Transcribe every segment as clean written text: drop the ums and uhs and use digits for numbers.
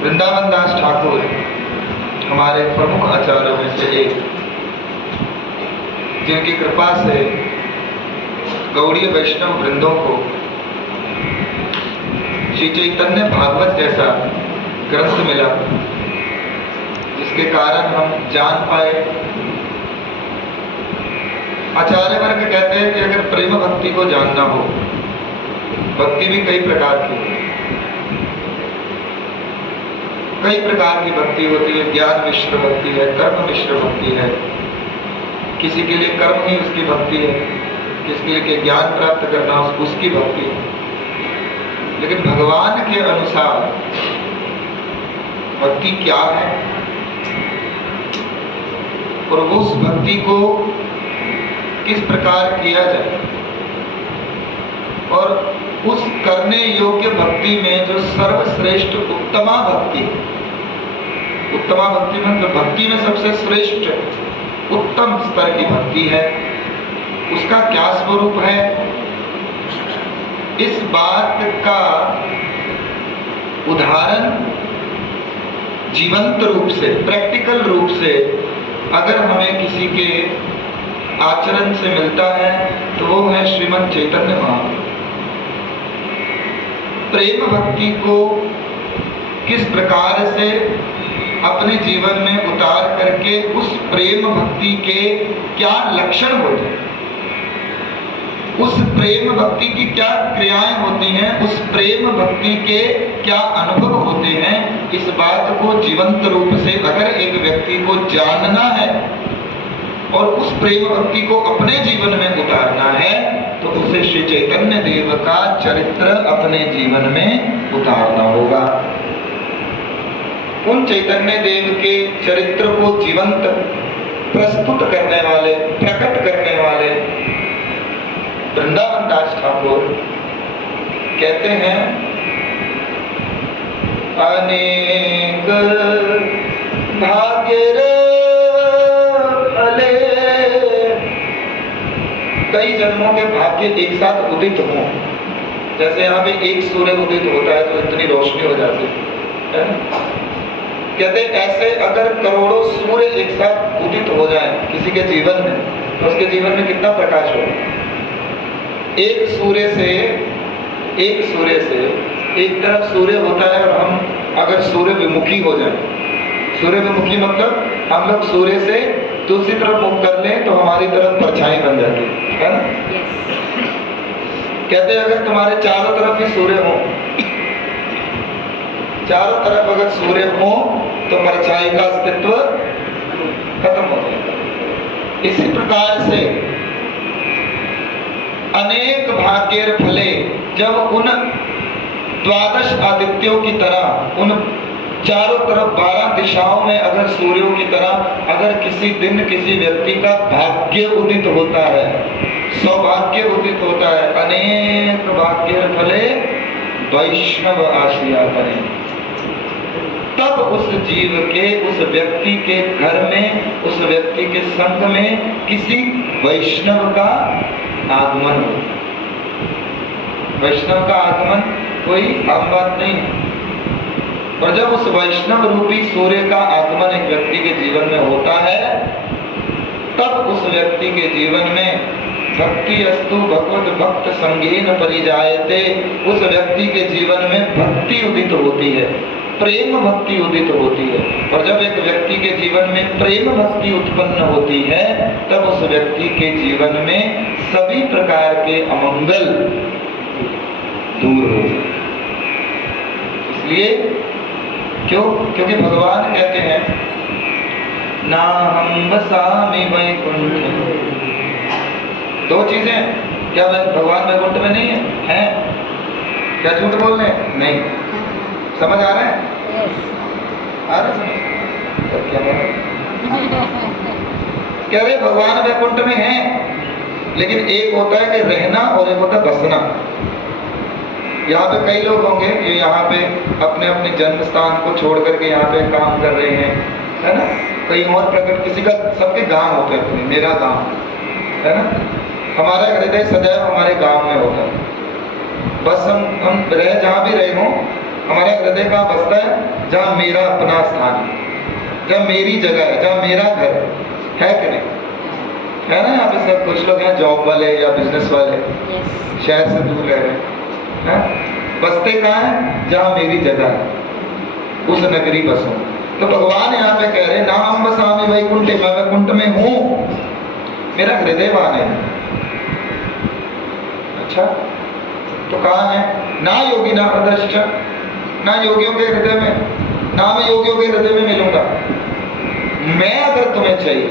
वृंदावन दास ठाकुर हमारे प्रमुख आचार्यों में से एक, जिनकी कृपा से गौड़ीय वैष्णव वृंदों को श्री चैतन्य भागवत जैसा ग्रंथ मिला, जिसके कारण हम जान पाए। आचार्य वर्ग कहते हैं कि अगर प्रेम भक्ति को जानना हो, भक्ति भी कई प्रकार की होती है, कई प्रकार की भक्ति होती है। ज्ञान मिश्र भक्ति है, कर्म मिश्र भक्ति है, किसी के लिए कर्म ही उसकी भक्ति है, किसी के लिए ज्ञान प्राप्त करना उसकी भक्ति है। लेकिन भगवान के अनुसार भक्ति क्या है और उस भक्ति को किस प्रकार किया जाए, और उस करने योग्य भक्ति में जो सर्वश्रेष्ठ उत्तमा भक्ति, उत्तमा भक्ति मतलब भक्ति में सबसे श्रेष्ठ उत्तम स्तर की भक्ति है, उसका क्या स्वरूप है, इस बात का उदाहरण जीवंत रूप से, प्रैक्टिकल रूप से अगर हमें किसी के आचरण से मिलता है तो वो है श्रीमद् चैतन्य महाप्रभु। प्रेम भक्ति को किस प्रकार से अपने जीवन में उतार करके उस प्रेम भक्ति के क्या लक्षण होते हैं, उस प्रेम भक्ति की क्या क्रियाएं होती हैं, उस प्रेम भक्ति के क्या अनुभव होते हैं, इस बात को जीवंत रूप से अगर एक व्यक्ति को जानना है और उस प्रेम भक्ति को अपने जीवन में उतारना है तो उसे श्री चैतन्य देव का चरित्र अपने जीवन में उतारना होगा। उन चैतन्य देव के चरित्र को जीवंत प्रस्तुत करने वाले, प्रकट करने वाले वृंदावन दास ठाकुर कहते हैं, अनेक भाग्य फले, कई जन्मों के भाग्य एक साथ उदित हों। जैसे यहाँ पे एक सूर्य उदित होता है तो इतनी रोशनी हो जाती है, कहते ऐसे अगर करोड़ों सूर्य एक साथ उदित हो जाए किसी के जीवन में तो उसके जीवन में कितना प्रकाश होगा। एक सूर्य से एक तरफ सूर्य होता है और हम अगर सूर्य विमुखी हो जाए, सूर्य विमुखी मतलब हम लोग सूर्य से दूसरी तरफ मुख कर लें तो हमारी तरफ परछाई बन जाती है ना। कहते हैं अगर तुम्हारे चारों तरफ ही सूर्य हो, चारों तरफ अगर सूर्य हो तो परछाई का अस्तित्व खत्म हो जाएगा। इसी प्रकार से अनेक भाग्य फले, जब उन द्वादश आदित्यों की तरह उन चारों तरफ 12 दिशाओं में अगर सूर्यों की तरह अगर किसी दिन किसी व्यक्ति का भाग्य उदित होता है, सौभाग्य उदित होता है, अनेक भाग्य फले वैष्णव आश्रया करें, तब उस जीव के, उस व्यक्ति के घर में, उस व्यक्ति के संग में किसी वैष्णव का आगमन हो। वैष्णव का आगमन कोई आम बात नहीं है। और जब उस वैष्णव रूपी सूर्य का आगमन एक व्यक्ति के जीवन में होता है तब उस व्यक्ति के जीवन में भक्ति अस्तु भगवत भक्त संगेन परिजायते, उस व्यक्ति के जीवन में भक्ति उदित होती है, प्रेम भक्ति उदित होती है। और जब एक व्यक्ति के जीवन में प्रेम भक्ति उत्पन्न होती है तब उस व्यक्ति के जीवन में सभी प्रकार के अमंगल दूर हो जाते। इसलिए क्यों? क्योंकि भगवान कहते हैं ना हम बसामि वैकुंठ। दो चीजें, क्या भगवान वैकुंठ में नहीं है? हैं? क्या झूठ बोल रहे हैं? नहीं। समझ आ रहा है? आ रहा समझ? तब क्या बोल कह रहे भगवान वैकुंठ में है, लेकिन एक होता है कि रहना और एक होता है बसना। यहाँ पे कई लोग होंगे ये यहाँ पे अपने अपने जन्म स्थान को छोड़ करके यहाँ पे काम कर रहे हैं, है ना। कहीं और प्रकट, किसी का, सबके गांव होते हैं अपने, मेरा गांव है ना, हमारा हृदय सदैव हमारे गांव में होता है। बस हम रह जहाँ भी रहे हों हमारा हृदय कहाँ बसता है? जहाँ मेरा अपना स्थान है, जहाँ मेरी जगह है, जहाँ मेरा घर है कि नहीं? है ना? यहाँ पे सब कुछ लोग हैं जॉब वाले या बिजनेस वाले, शहर से दूर रह रहे हैं, बसते कहाँ है? जहाँ मेरी जगह है, उस नगरी बसो। तो भगवान यहाँ पे कह रहे ना हम बसामी वैकुंठे, मैं वैकुंठ में हूँ, मेरा हृदय वहां है। अच्छा, तो कहाँ है? ना योगी ना प्रदर्श, ना योगियों के हृदय में, ना मैं योगियों के हृदय में मिलूंगा। मैं अगर तुम्हें चाहिए,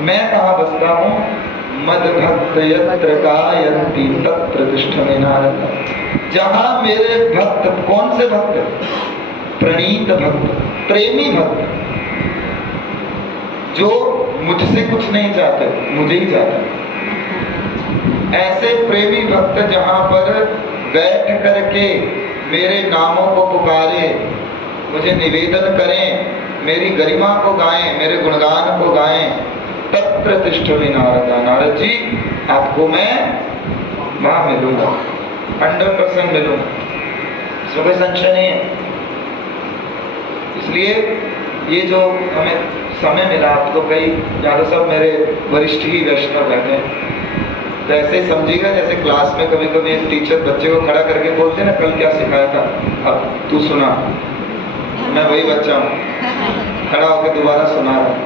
मैं कहाँ बसता हूँ? मद भक्त यत्र गायन्ति तत्र तिष्ठति नारद। जहाँ मेरे भक्त, कौन से भक्त? प्रणीत भक्त, प्रेमी भक्त, जो मुझसे कुछ नहीं चाहते, मुझे ही चाहते। ऐसे प्रेमी भक्त जहाँ पर बैठ करके मेरे नामों को पुकारे, मुझे निवेदन करें, मेरी गरिमा को गाएं, मेरे गुणगान को गाएं, तत्र तिष्ठति नारद। नारद जी, आपको मैं वहां मिलूंगा, 100% मिलूंगा, इसमें कोई संशय नहीं है। इसलिए ये जो हमें समय मिला, आपको कई या तो सब मेरे वरिष्ठ ही वैष्णव रहते हैं, तो ऐसे ही समझिएगा जैसे क्लास में कभी कभी टीचर बच्चे को खड़ा करके बोलते ना, कल क्या सिखाया था, अब तू सुना। मैं वही बच्चा हूँ, खड़ा होकर दोबारा सुना रहा हूँ।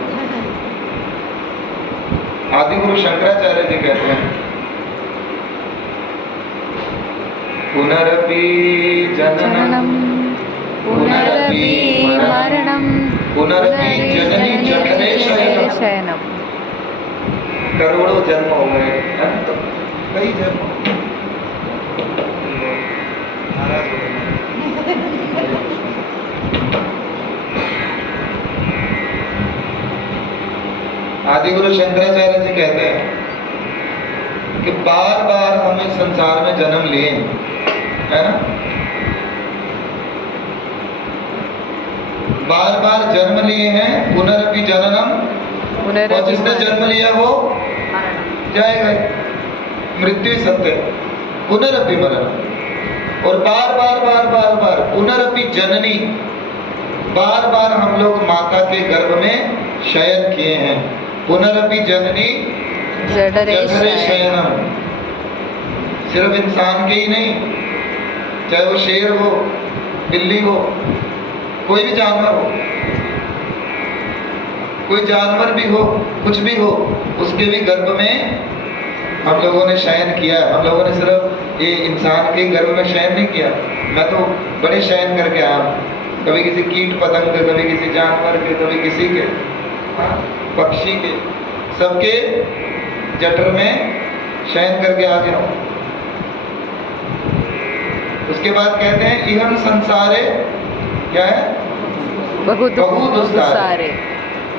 आदि गुरु शंकराचार्य जी कहते हैं, पुनरपि जननम पुनरपि मरणम पुनरपि जननी जठरे शयनम। करोड़ों जन्म हो गए, तो कई जन्म नाराज हो गए। आदि गुरु शंकराचार्य जी कहते हैं कि बार बार हम इस संसार में जन्म लिए, है ना? बार बार जन्म लिए हैं, पुनरपि जननम, और जिसने जन्म लिया वो जाएगा, मृत्यु ही सत्य, पुनरपि मरण। और बार बार बार बार बार पुनरपि जननी, बार बार हम लोग माता के गर्भ में शयन किए हैं। पुनरपि जननी जठरे शयनम। सिर्फ इंसान के ही नहीं, चाहे वो शेर हो, बिल्ली हो, कोई भी जानवर हो, कोई जानवर भी हो, कुछ भी हो, उसके भी गर्भ में हम लोगों ने शयन किया है। हम लोगों ने सिर्फ ये इंसान के गर्भ में शयन नहीं किया, मैं तो बड़े शयन करके आया हूँ, कभी किसी कीट पतंग के, कभी किसी जानवर के, कभी किसी के, पक्षी के, सबके जठर में शयन करके आ गया हूँ। उसके बाद कहते हैं इहम संसारे, क्या है? बहुत दुस्सारे।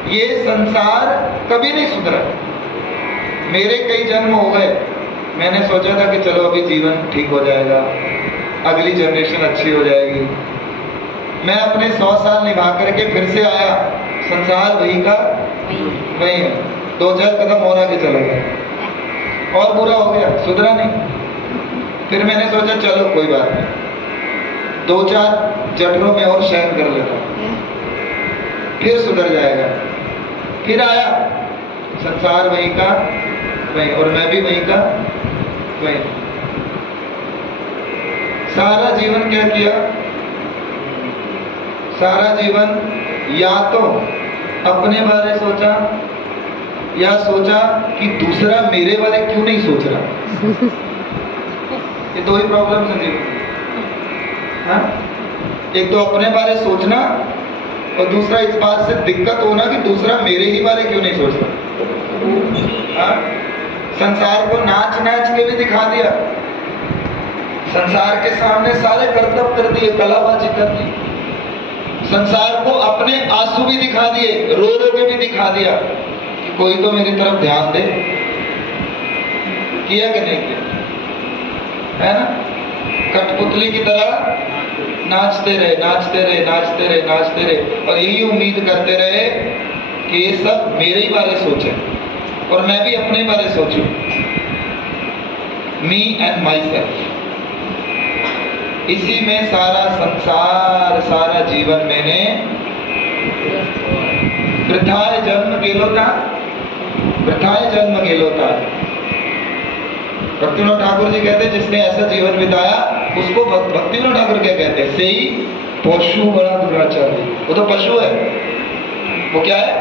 ये संसार कभी नहीं सुधरा। मेरे कई जन्म हो गए, मैंने सोचा था कि चलो अभी जीवन ठीक हो जाएगा, अगली जनरेशन अच्छी हो जाएगी। मैं अपने 100 साल निभा करके फिर से आया, संसार वही का वही है, 2-4 कदम और आगे चला गया और बुरा हो गया, सुधरा नहीं। फिर मैंने सोचा चलो कोई बात नहीं, 2-4 जठरों में और शयन कर लेता, फिर सुधर जाएगा। फिर आया, संसार वही का वही, और मैं भी वही का वही। सारा जीवन क्या किया? सारा जीवन या तो अपने बारे सोचा, या सोचा कि दूसरा मेरे बारे क्यों नहीं सोच रहा। ये दो ही प्रॉब्लम है जीवन। हाँ? एक तो अपने बारे सोचना, और दूसरा इस बात से दिक्कत होना कि दूसरा मेरे ही बारे क्यों नहीं सोचता। हाँ? संसार को नाच नाच के भी दिखा दिया, संसार के सामने सारे कर्तव्य कर दिए, कलाबाजी कर दी, संसार को अपने आंसू भी दिखा दिए, रो रो के भी दिखा दिया कि कोई तो मेरी तरफ ध्यान दे। किया कि नहीं किया? है ना? कठपुतली की तरह नाचते रहे, नाचते रहे, नाचते रहे, नाचते रहे, और यही उम्मीद करते रहे कि ये सब मेरे ही बारे सोचे और मैं भी अपने बारे सोचूं, मी एंड माई सेल्फ। इसी में सारा संसार, सारा जीवन मैंने वृथाय जन्म गेलोता, वृथाय जन्म गेलोता। भक्तिविनोद ठाकुर जी कहते हैं जिसने ऐसा जीवन बिताया उसको भक्तिविनोद ठाकुर क्या कहते हैं? से ही पशु बड़ा दुराचारी। वो तो पशु है। वो क्या है?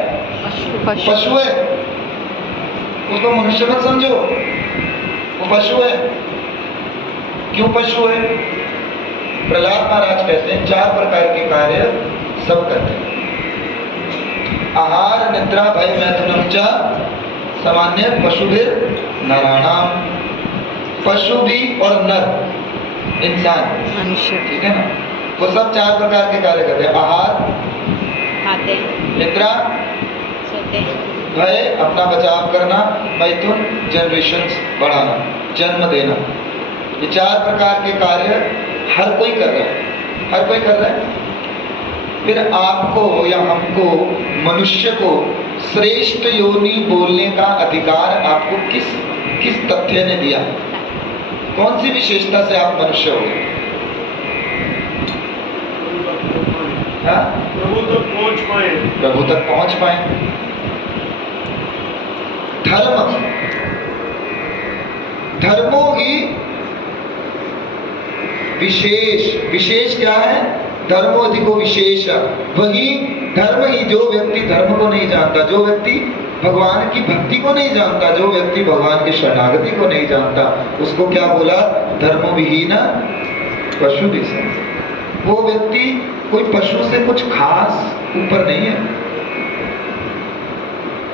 पशु है। उसको मनुष्य मत समझो, वो पशु है। क्यों पशु है? प्रहलाद महाराज कहते हैं 4 प्रकार के कार्य सब करते हैं। आहार निद्रा भय मैथुनम च सामान्य पशुभिर नराणाम। पशु भी और नर इंसान मनुष्य, ठीक है ना, वो सब 4 प्रकार के कार्य करते हैं। आहार खाते, निद्रा सोते, भय अपना बचाव करना, मैथुन जनरेशंस बढ़ाना, जन्म देना। ये 4 प्रकार के कार्य हर कोई कर रहा है, हर कोई कर रहा है। फिर आपको या हमको, मनुष्य को श्रेष्ठ योनि बोलने का अधिकार आपको किस तथ्य ने दिया? कौन सी विशेषता से आप मनुष्य हो गए? प्रभु तक पहुंच पाए, प्रभु तक पहुंच पाए। धर्मो ही विशेष क्या है? धर्मो अधिको विशेष। वही धर्म ही, जो व्यक्ति धर्म को नहीं जानता, जो व्यक्ति भगवान की भक्ति को नहीं जानता, जो व्यक्ति भगवान की शरणागति को नहीं जानता, उसको क्या बोला? धर्मो विहीन पशु दिशा। वो व्यक्ति कोई पशु से कुछ खास ऊपर नहीं है।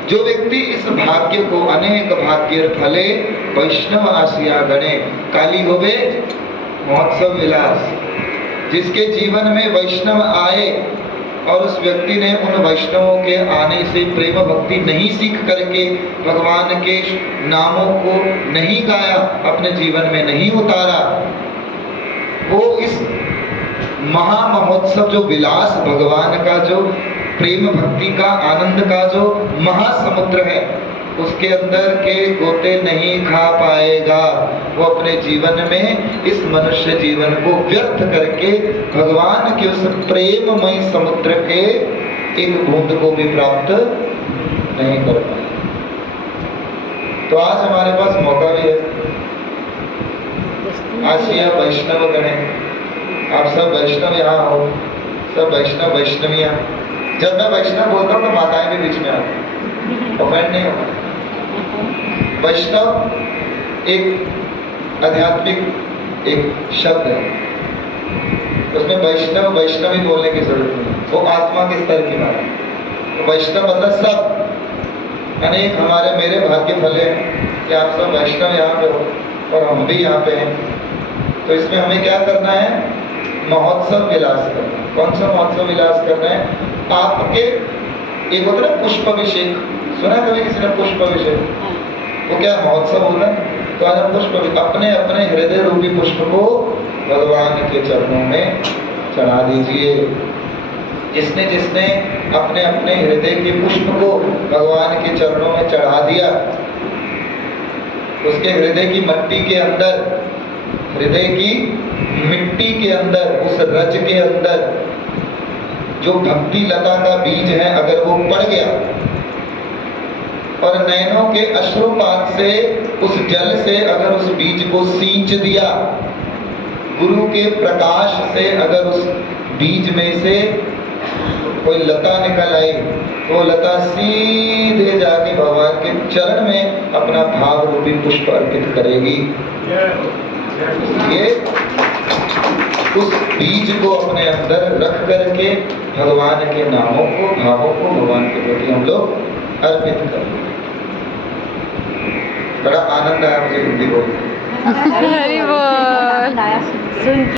जो व्यक्ति इस भाग्य को अनेक भाग्य फले वैष्णव आसिया गणे काली होवे महोत्सव विलास, जिसके जीवन में वैष्णव आए और उस व्यक्ति ने उन वैष्णवों के आने से प्रेम भक्ति नहीं सीख करके भगवान के नामों को नहीं गाया, अपने जीवन में नहीं उतारा, वो इस महा महोत्सव जो विलास भगवान का, जो प्रेम भक्ति का, आनंद का जो महासमुद्र है, उसके अंदर के गोते नहीं खा पाएगा। वो अपने जीवन में इस मनुष्य जीवन को व्यर्थ करके भगवान के उस प्रेममय समुद्र के एक बूंद को भी प्राप्त नहीं कर पाए। तो आज हमारे पास मौका भी है। आसिया वैष्णव गणे, आप सब वैष्णव यहाँ हो, सब वैष्णव वैष्णवियाँ। जब मैं वैष्णव बोलता हूँ तो माताएं भी बीच में आती हैं, ऑफेंड नहीं होगा। वैष्णव एक आध्यात्मिक एक शब्द है, उसमें वैष्णव वैष्णवी बोलने की जरूरत नहीं, वो आत्मा के स्तर की बात है। तो वैष्णव मतलब सब, अनेक हमारे मेरे भाग्य फले कि आप सब वैष्णव यहाँ पे हो और हम भी यहाँ पे हैं। तो इसमें हमें क्या करना है? महोत्सव विलास करना। कौन सा महोत्सव विलास करना है? आपके एक होता है पुष्पाभिषेक, सुना कभी किसी ने पुष्पाभिषेक? वो क्या महोत्सव होता है? तो आज हम पुष्प अपने अपने हृदय रूपी पुष्प को भगवान के चरणों में चढ़ा दीजिए। जिसने जिसने अपने अपने हृदय के पुष्प को भगवान के चरणों में चढ़ा दिया, उसके हृदय की मिट्टी के अंदर, हृदय की मिट्टी के अंदर, उस रज के अंदर जो भक्ति लता का बीज है, अगर वो पड़ गया और नयनों के अश्रुपात से, उस जल से अगर उस बीज को सींच दिया, गुरु के प्रकाश से अगर उस बीज में से कोई लता निकल आई, तो लता सीधे जाके भगवान के चरण में अपना भाव रूपी पुष्प अर्पित करेगी। ये उस बीज को अपने अंदर रख करके भगवान के नामों को, भावों को भगवान के प्रति हम लोग अर्पित करें। बड़ा आनंद आया मुझे हिंदी बोलने।